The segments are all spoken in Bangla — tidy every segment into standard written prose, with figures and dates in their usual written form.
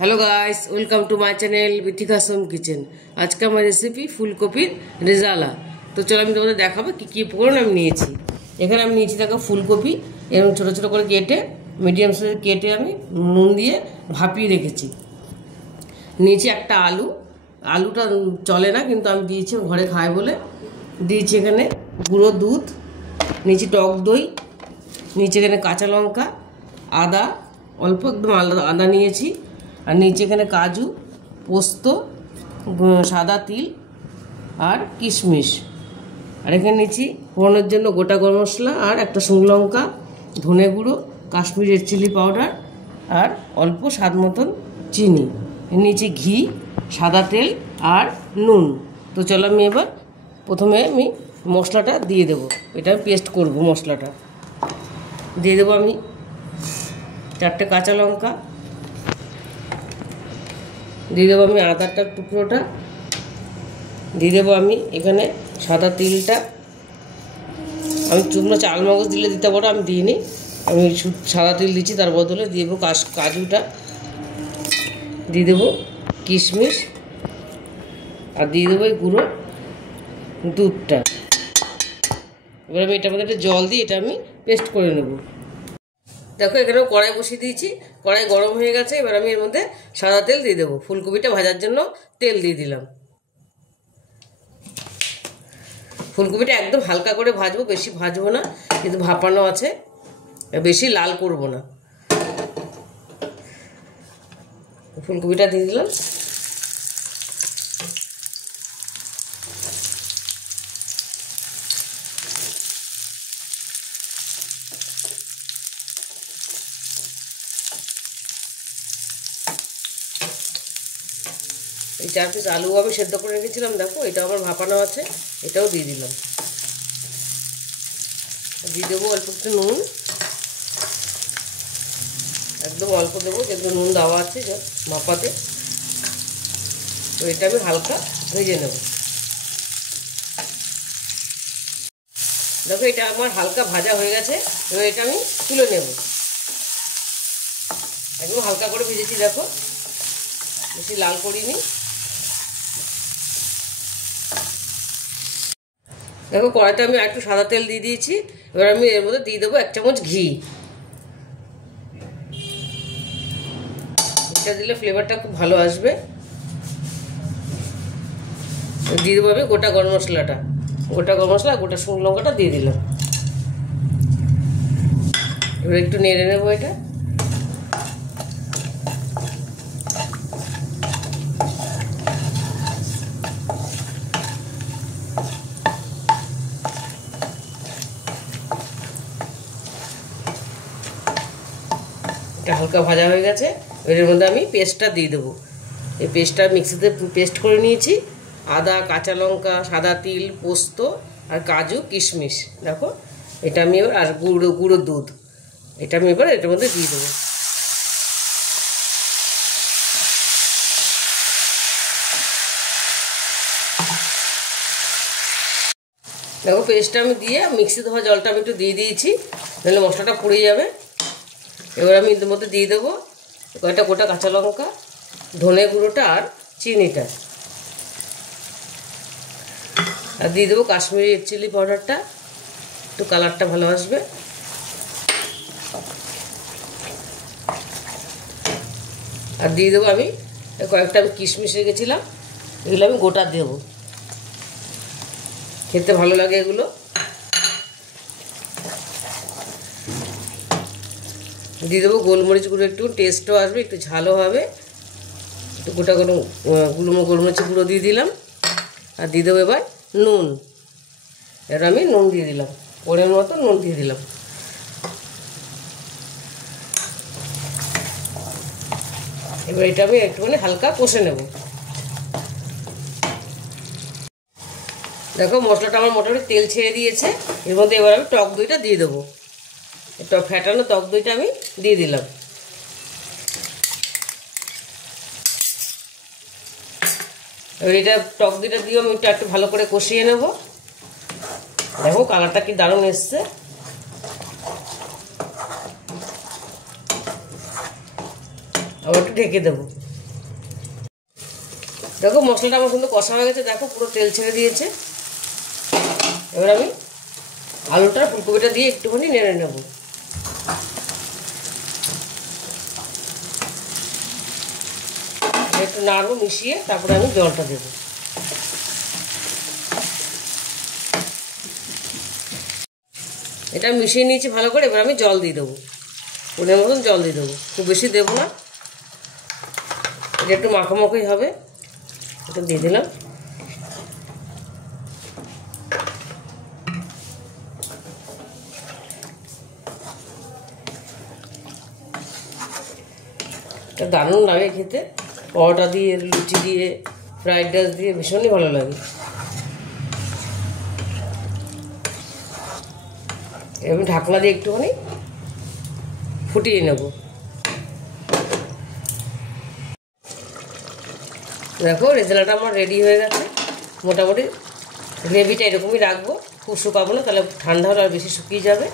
Hello guys, welcome to my channel Bithika Som kitchen. आज का আমার রেসিপি ফুলকপির রেজালা। তো চলো আমি তোমাদের দেখাবো কি কি উপকরণ আমি নিয়েছি। এখানে আমি নিয়েছি দেখো ফুলকপি এরকম ছোট ছোট করে কেটে মিডিয়াম সাইজে কেটে আমি নুন দিয়ে ভাপিয়ে রেখেছি। নিয়েছি একটা আলু, আলুটা চলে না কিন্তু আমি দিয়েছি ঘরে খাই বলে দিয়েছি। এখানে গুঁড়ো দুধ নিয়েছি, টক দই নিয়েছি, এখানে কাঁচা লঙ্কা, আদা অল্প একদম আদা নিয়েছি, আর নিচে এখানে কাজু, পোস্ত, সাদা তিল আর কিশমিশ। আর এখানে নিয়েছি ফোড়নের জন্য গোটা গরম মশলা আর একটা শুকনো লঙ্কা, ধনে গুঁড়ো, কাশ্মীরি রেড চিলি পাউডার আর অল্প স্বাদ মতন চিনি। নিচে ঘি, সাদা তেল আর নুন। তো চলো আমি এবার প্রথমে আমি মশলাটা দিয়ে দেবো। এটা পেস্ট করব। মশলাটা দিয়ে দেবো আমি 4টে কাঁচা লঙ্কা, দিয়ে দেবো আমি আদাটার টুকরোটা, দিয়ে দেবো আমি এখানে সাদা তিলটা। আমি শুকনো চাল মগজ দিলে দিতে পারো, আমি দিইনি, আমি সাদা তিল দিচ্ছি। তার বদলে দিয়ে দেবো কাজুটা, দিয়ে দেবো কিশমিশ আর দিয়ে দেবো এই গুঁড়ো দুধটা। এবার আমি এটার মধ্যে একটা জল দিয়ে এটা আমি পেস্ট করে নেব। দেখো এখানেও কড়াই বসিয়ে দিয়েছি, কড়াই গরম হয়ে গেছে। এবার আমি এর মধ্যে সাদা তেল দিয়ে দেবো। ফুলকপিটা ভাজার জন্য তেল দিয়ে দিলাম। ফুলকপিটা একদম হালকা করে ভাজবো, বেশি ভাজবো না, কিন্তু ভাপানো আছে, বেশি লাল করব না। ফুলকপিটা দিয়ে দিলাম। এই 4 পিস আলু আমি সেদ্ধ করে রেখেছিলাম, দেখো এটা আমার ভাপানো আছে, এটাও দিয়ে দিলাম। দিয়ে দেবো অল্প একটু নুন, একদম অল্প দেবো, যেহেতু নুন দেওয়া আছে ভাপাতে। তো এটা আমি হালকা ভেজে নেব। দেখো এটা আমার হালকা ভাজা হয়ে গেছে। এবার এটা আমি তুলে নেব। একদম হালকা করে ভেজেছি, দেখো বেশি লাল করিনি। দেখো কড়াইতে আমি একটু সাদা তেল দিয়ে দিয়েছি। এবার আমি এর মধ্যে দিয়ে দেবো 1 চামচ ঘি। এটা দিলে ফ্লেভারটা খুব ভালো আসবে। দিয়ে দেবো আমি গোটা গরম মশলাটা, গোটা গরম মশলা, গোটা শুকনো লঙ্কাটা দিয়ে দিলাম। এবার একটু নেড়ে নেবো এটা। হালকা ভাজা হয়ে গেছে। এর মধ্যে আমি পেস্টটা দিয়ে দেবো। এই পেস্টটা মিক্সিতে পেস্ট করে নিয়েছি। আদা, কাঁচা লঙ্কা, সাদা তিল, পোস্ত আর কাজু, কিশমিশ। দেখো এটা আমি এবার, আর গুঁড়ো দুধ, এটা আমি এবার এটার মধ্যে দিয়ে দেবো। দেখো পেস্টটা আমি দিয়ে মিক্সি ধোয়া জলটা আমি একটু দিয়ে দিয়েছি, নাহলে মশলাটা পুড়ে যাবে। এবার আমি এর মধ্যে দিয়ে দেবো কয়েকটা গোটা কাঁচা লঙ্কা, ধনে গুঁড়োটা আর চিনিটা, আর দিয়ে দেবো কাশ্মীরি রেড চিলি পাউডারটা, একটু কালারটা ভালো আসবে। আর দিয়ে দেবো আমি কয়েকটা আমি কিশমিশ রেখেছিলাম, এগুলো আমি গোটা দেবো, খেতে ভালো লাগে এগুলো। দিয়ে দেবো গোলমরিচ গুঁড়ো, একটু টেস্টও আসবে, একটু ঝালও হবে। একটু গোটা গোলমরিচ গুঁড়ো দিয়ে দিলাম। আর দিয়ে দেবো এবার নুন। এবার আমি নুন দিয়ে দিলাম, পরিমাণ মতো নুন দিয়ে দিলাম। এবার এটা আমি একটুখানি হালকা কষে নেব। দেখো মশলাটা আমার মোটামুটি তেল ছেড়ে দিয়েছে। এর মধ্যে এবার আমি টক দইটা দিয়ে দেবো। ফ্যাটানো টক দইটা আমি দিয়ে দিলাম। এবার এটা টক দইটা দিয়েও আমি একটু ভালো করে কষিয়ে নেব। দেখো কালারটা কি দারুণ এসছে। আবার একটু ঢেকে দেবো। দেখো মশলাটা আমার কিন্তু কষা হয়ে গেছে, দেখো পুরো তেল ছেড়ে দিয়েছে। এবার আমি আলুটা ফুলকপিটা দিয়ে একটুখানি নেড়ে নেব। একটু নাড়বো, মিশিয়ে তারপরে আমি জলটা দেবো। এটা মিশিয়ে নিয়েছি ভালো করে। এবার আমি জল দিয়ে দেবো, পরিমাণ মতন জল দিয়ে দেবো, খুব বেশি দেবো না, এটা একটু মাখামাখি হবে। এটা দিয়ে দিলাম। এটা দারুণ লাগে খেতে, পরোটা দিয়ে, লুচি দিয়ে, ফ্রাইড রাইস দিয়ে ভীষণই ভালো লাগে। আমি ঢাকনা দিয়ে একটুখানি ফুটিয়ে নেব। দেখো রেজালাটা আমার রেডি হয়ে গেছে। মোটামুটি গ্রেভিটা এরকমই রাখবো, খুব শুকাবো না, তাহলে ঠান্ডা হলে আর বেশি শুকিয়ে যাবে।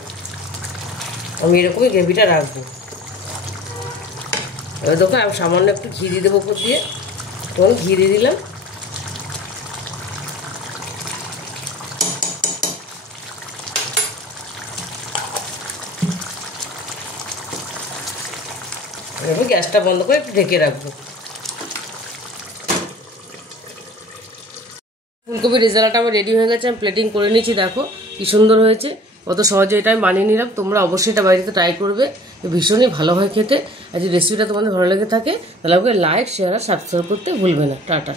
আমি এরকমই গ্রেভিটা রাখবো। এবার দেখো আমি সামান্য একটু ঘি দিয়ে দেবো উপর দিয়ে, তখন ঘি দিয়ে দিলাম। এবার গ্যাসটা বন্ধ করে একটু ঢেকে রাখবো। ফুলকপির রেজালাটা আমার রেডি হয়ে গেছে, আমি প্লেটিং করে নিয়েছি। দেখো কি সুন্দর হয়েছে, কত সহজে এটা আমি বানিয়ে নিলাম। তোমরা অবশ্যই এটা বাড়িতে ট্রাই করবে, ভীষণই ভালো হয় খেতে। আর যদি রেসিপিটা তোমাদের ভালো লেগে থাকে তাহলে আমাকে লাইক, শেয়ার আর সাবস্ক্রাইব করতে ভুলবে না। টাটা।